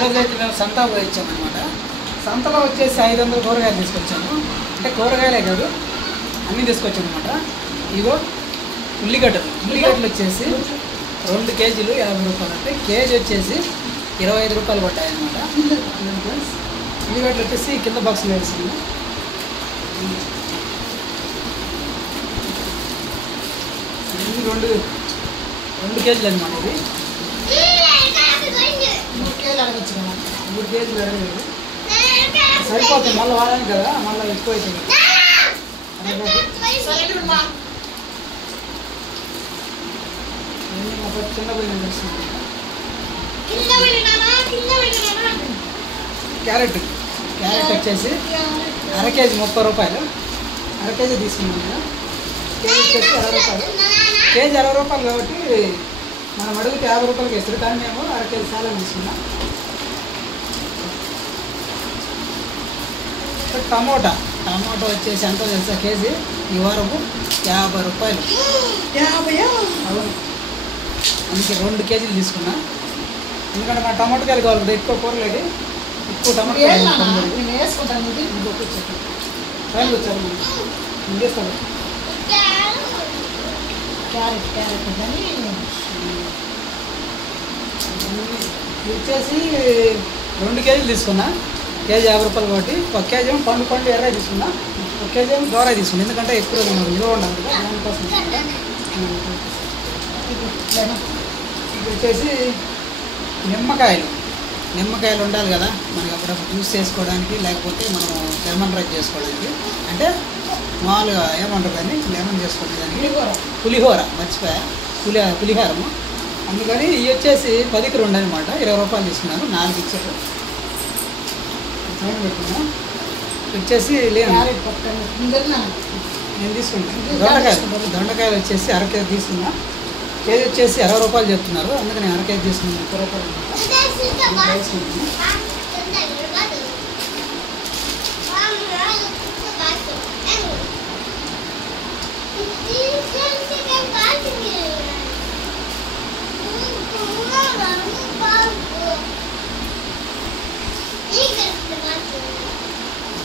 ఈరోజు అయితే మేము సంతా పోయి వచ్చామన్నమాట. సంతలో వచ్చేసి 500 కూరగాయలు తీసుకొచ్చాము. అంటే కూరగాయలే కాదు అన్నీ తీసుకొచ్చాము అనమాట. ఇగో ఉల్లిగడ్డలు వచ్చేసి 2 కేజీలు 50 రూపాయలు. అంటే కేజీ వచ్చేసి 25 రూపాయలు పడ్డాయి అనమాట. ఉల్లిగడ్డలు వచ్చేసి కింద బాక్స్లో వేసాము. ఇది 2 కేజీలు అనమాట. ఇది 3 కేజీలు అడగచ్చు కదా, 3 కేజీలు అడగలేదు సరిపోతుంది. మళ్ళీ వాడాలి కదా, మళ్ళీ ఎక్కువ అవుతుంది. చిన్న పోయిన క్యారెట్ వచ్చేసి అర కేజీ 30 రూపాయలు. అర కేజీ తీసుకున్నాం కదా. కేజీ వచ్చేసి 60 రూపాయలు. కేజీ 60 రూపాయలు కాబట్టి మనం అడిగితే 50 రూపాయలకి ఇస్తారు. కానీ మేము అర కేజీ చాలా తీసుకున్నాం. టమోటా వచ్చేసి ఎంత తెలుసా కేజీ? ఈ వారము 50 రూపాయలు. అవును, అందుకే 2 కేజీలు తీసుకున్నా. ఎందుకంటే మా టమాటకాయలు కావాలి కదా, ఎక్కువ కూరలేదు, ఎక్కువ టమాటా వేసుకుంటాను. టైం వచ్చారు నేను చేస్తాను. క్యారెట్ కానీ వచ్చేసి 2 కేజీలు తీసుకున్నా. కేజీ 50 రూపాయలు కాబట్టి 1 కేజీ ఏమో పండు ఎర్ర తీసుకున్నా, 1 కేజీ ఏమో దోర తీసుకున్నా. ఎందుకంటే ఎక్కువ నిల్వ ఉండాలి కదా, దానికోసం. ఇది వచ్చేసి నిమ్మకాయలు ఉండాలి కదా మనకి, అప్పుడప్పుడు జ్యూస్ చేసుకోవడానికి, లేకపోతే మనం లెమన్ రైస్ చేసుకోవడానికి. అంటే మామూలుగా ఏమంటారు కానీ లెమన్ చేసుకోవడానికి పులిహోర, మర్చిపోయా, పులిహోరము. అందుకని ఇవి వచ్చేసి 10కి 2 అనమాట. 20 రూపాయలు తీసుకున్నాను, 4 ఇచ్చారు. పెట్టుకున్నా వచ్చేసి లేదు నేను తీసుకుంటాను. దొండకాయలు వచ్చేసి అర కేజీ తీసుకున్నా. కేజీ వచ్చేసి 60 రూపాయలు చెప్తున్నారు, అందుకని అర కేజీ తీసుకున్నాను. 30 రూపాయలు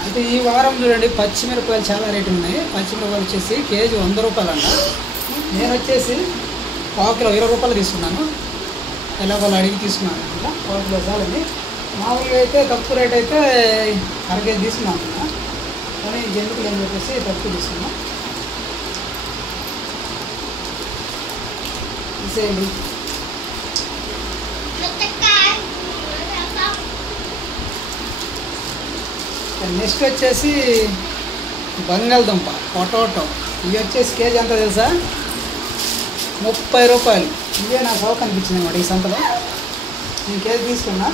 అయితే ఈ వారం చూడండి పచ్చిమిరపకాయలు చాలా రేటు ఉన్నాయి. పచ్చిమిరపకాయలు వచ్చేసి కేజీ 100 రూపాయలు అంట. నేను వచ్చేసి 1 కిలో 20 రూపాయలు తీసుకున్నాను. ఎలాగోలా అడిగి తీసుకున్నాను అనమాట. 1 కిలో చాలండి. మామూలుగా అయితే తక్కువ రేట్ అయితే అర కేజీ తీసుకున్నాను అనుకున్నా, కానీ జంతువులు ఏం చెప్పేసి తక్కువ తీసుకున్నాం. తీసేయండి. నెక్స్ట్ వచ్చేసి బంగాళదుంప, పొటాటో. ఇవి వచ్చేసి కేజీ ఎంత తెలుసా? 30 రూపాయలు. ఇవే నాకు సౌక అనిపించింది అన్నమాట ఈ సంతలో. నేను కేజీ తీసుకున్నా.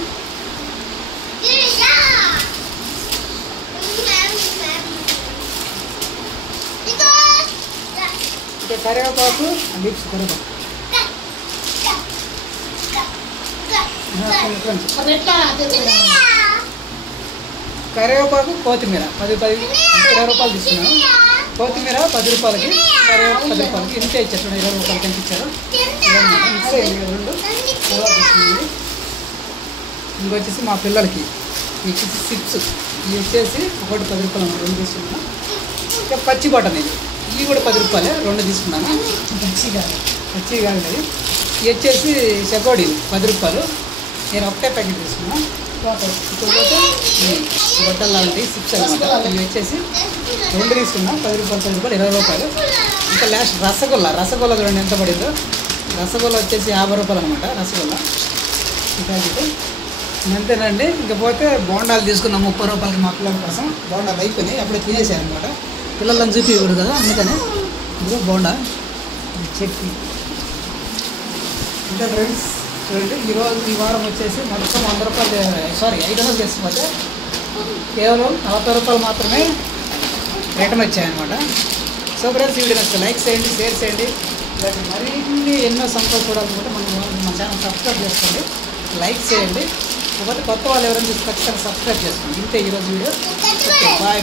ఇంకా కరివేపాకు, లిప్స్ కరివేపాకు, కొత్తిమీర 20 రూపాయలు తీసుకున్నాను. కొత్తిమీర 10 రూపాయలకి, కరివేపాకు 10 రూపాయలకి. ఇంతే ఇచ్చారు, 20 రూపాయలకి ఎంత ఇచ్చారు. ఇంకొచ్చేసి మా పిల్లలకి ఇవి వచ్చేసి చిప్స్. ఇవి వచ్చేసి ఒకటి 10 రూపాయలు, 2 తీసుకున్నాను. ఇంకా పచ్చి బటన్ ఇవి కూడా 10 రూపాయలే, 2 తీసుకున్నాను. పచ్చి కాదు. ఇవి వచ్చేసి చెకోడీలు 10 రూపాయలు. నేను ఒకటే ప్యాకెట్ తీసుకున్నాను. ఇకపోతే బట్టలు లాంటి చిప్స్ అనమాట. ఇవి వచ్చేసి 2 తీసుకున్నా. 10 రూపాయలు, 20 రూపాయలు. ఇంకా లాస్ట్ రసగుల్లా చూడండి ఎంత పడిందో. రసగుల్లా వచ్చేసి 50 రూపాయలు అనమాట. రసగుల్లా ప్యాకెట్ అంతేనండి. ఇంకపోతే బోండాలు తీసుకున్నాం 30 రూపాయలకి మా పిల్లల కోసం. బోండాలు అయిపోయినాయి, అప్పుడే తినేసాను అనమాట. పిల్లలను చూపించకూడదు కదా, అందుకనే ఇదిగో బోండా చట్నీ. ఇంకా ఫ్రెండ్స్ చూడండి, ఈ వారం వచ్చేసి మొత్తం 100 రూపాయలు, 500 తీసుకుంటే కేవలం 40 రూపాయలు మాత్రమే రిటర్న్ వచ్చాయన్నమాట. సో ఫ్రెండ్స్, ఈ వీడియో నచ్చితే లైక్ చేయండి, షేర్ చేయండి. ఇలాంటి మరిన్ని ఎన్నో సంతోషాలు చూడాలనుకుంటే మన ఛానల్ సబ్స్క్రైబ్ చేసుకోండి, లైక్ చేయండి. కాబట్టి కొత్త వాళ్ళు ఎవరైనా ఖచ్చితంగా సబ్స్క్రైబ్ చేసుకోండి. ఇంతే ఈరోజు వీడియో. బాయ్.